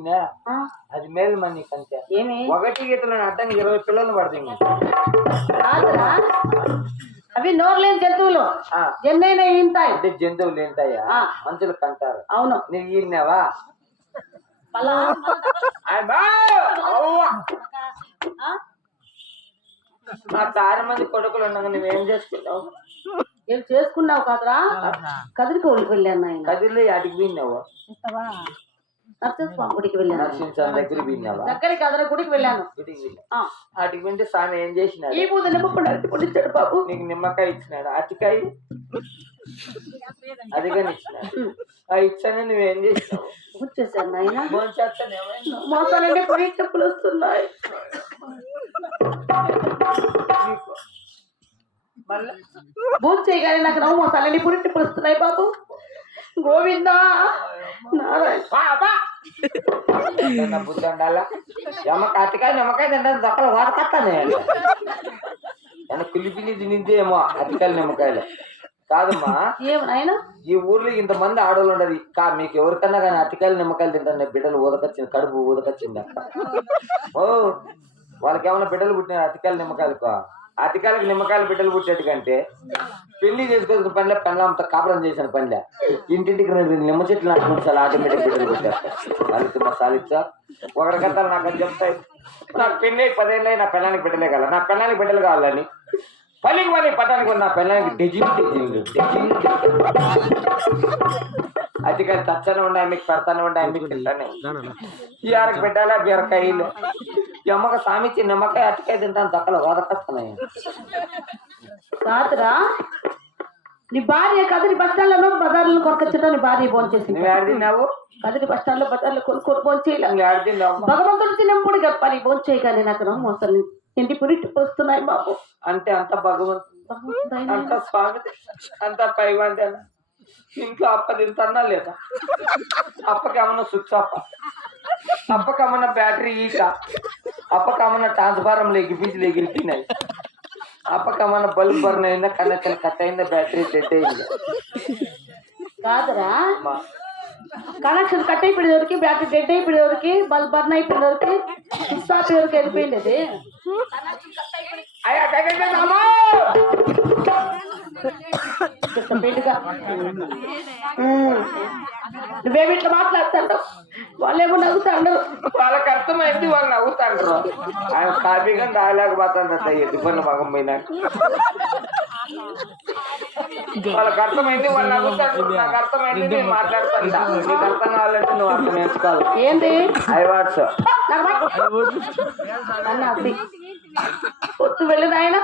నిన్న అది మేలు మనీ కంటే ఏమి ఒకటి గీతలు అడ్డంగా 20 పిల్లలు పడుతుంది. అవి నోరు లేని జంతువులు ఎన్నైనా వింటాయి. అంటే జంతువులు వింటాయా? మనుషులు కంటారు. అవును. నీకు విన్నావా? మా 6 మంది కొడుకులు ఉండగా నువ్వేం చేసుకున్నావు? ఏం చేసుకున్నావు కాదురా? కదిరికి ఊరికి వెళ్ళాను ఆయన. కదిరి అడిగి విన్నావు? నరసింహస్వామి గుడికి వెళ్ళాను. నరసింహస్వామి దగ్గర విన్నావా? దగ్గరికి అదన గుడికి వెళ్ళాను. అడిగి వింటే స్వామి ఏం చేసినాడు? ఈ పూజ నిమ్మకుండా ఇచ్చాడు బాబు. నీకు నిమ్మకాయ ఇచ్చినాడు, అతికాయ అదిగాని ఇచ్చినాడు. ఇచ్చాను నువ్వేం చేసినావు? వచ్చేసాను ఆయన. భోంచేస్తాను మోసాలంటే పోయి చెప్పులు వస్తున్నాయి. భూమి చేయగానే నాకు నవ్వు మోసాలని పురి టిప్పులు వస్తున్నాయి బాబు. గోవిందా నారాయణ బుద్ధి ఉండాలా? అతికాయ నిమ్మకాయ తింటాను దొక్కలు వాడకత్తానే పిల్లి పిల్లి తినిందేమో అతికాయలు నిమ్మకాయలు కాదమ్మా. ఏమన్నా ఈ ఊర్లో ఇంతమంది ఆడవాళ్ళు ఉండదు. మీకు ఎవరికన్నా కానీ అతికాయలు నిమ్మకాయలు తింటాను బిడ్డలు ఊదకొచ్చింది, కడుపు ఊదకొచ్చింది. ఓ వాళ్ళకి ఏమన్నా బిడ్డలు పుట్టినారు అతికాయలు నిమ్మకాయలకు? అతికాయలకు నిమ్మకాయలు బిడ్డలు పుట్టేటి కంటే పెళ్లి చేసుకోవాల్సిన పనిలే, పెళ్ళంతా కాపురం చేసిన పనిలే. ఇంటింటికి నిమ్మ చెట్లు నాటుకుంటే చాలా ఆటోమేటిక్ బిడ్డలు పుట్టేస్తారు. సాలిచ్చా సాలిచ్చా ఒకరి కథలు నాకు అని చెప్తాయి. నాకు పెళ్ళి 10 ఏళ్ళై నా పెళ్ళానికి బిడ్డలే కావాలి, నా పెళ్ళానికి బిడ్డలు కావాలని పల్లికి మళ్ళీ పట్టానికి నా పెళ్ళానికి డెజిన్ అతికాయలు తచ్చనే ఉన్నాయి, మీకు పెడతానే ఉన్నాయి, మీకు తింటానే. ఈ ఆరకు పెట్టాలా బీరకాయలు ఎమ్మక సామిచ్చి నిమ్మకాయ అతికాయ తింటాను దక్కలు వదకొస్తున్నాయి. రాత్రా నీ భార్య కదిరి బస్ స్టాండ్ లో బజార్లో కొనుకొచ్చా? నీ భార్య ఫోన్ చేసి నువ్వు ఆడ తిన్నావు? కదిరి బస్ స్టాండ్ లో బజార్లో కొనుక్కొని ఫోన్ చేయాలి. ఆడ తిన్నావు? భగవంతుడు తిన్నప్పుడు చెప్పాలి ఫోన్ చేయగానే నాకు మోసాలు ఇంటి పురిటి వస్తున్నాయి బాబు. అంటే అంత భగవంతుడు అంత స్వామి అంత పైవాంది అన్న. ఇంట్లో అప్ప తింటన్నా లేదా? అప్పకేమన్నా స్విచ్ అప్ప, అప్పకేమన్నా బ్యాటరీ ఈక, అప్పకేమన్నా ట్రాన్స్ఫారం ఎగిపించి ఎగిరిపోయినాయి, అప్పకేమన్నా బల్బ్ బర్న్ అయిందా, కనెక్షన్ కట్ అయిందా, బ్యాటరీ డెడ్ అయిందా? కాదురా కనెక్షన్ కట్ అయిపోయి వరకు, బ్యాటరీ డెడ్ అయిపోయి వరకు, బల్బ్ బర్న్ అయిపోయిన వరకు, స్విచ్ ఆఫ్ వరకు వెళ్ళిపోయింది. అది నువ్వేమి ఇట్లా మాట్లాడతాడు? వాళ్ళేమో నవ్వుతాడు. వాళ్ళకి అర్థమైంది, వాళ్ళు నవ్వుతాడు. ఆయన కాపీగా రాలేకపోతాడు ఎద్దుపన్న మగం పోయినా. వాళ్ళకి అర్థమైంది, వాళ్ళు నవ్వుతాడు. నాకు అర్థమైంది, నేను మాట్లాడతాను. నీకు అర్థం కావాలంటే నువ్వు అర్థం నేర్చుకోవాలి. ఏంటి ఐవాట్స్ అన్న పొత్తు వెళ్ళిన ఆయన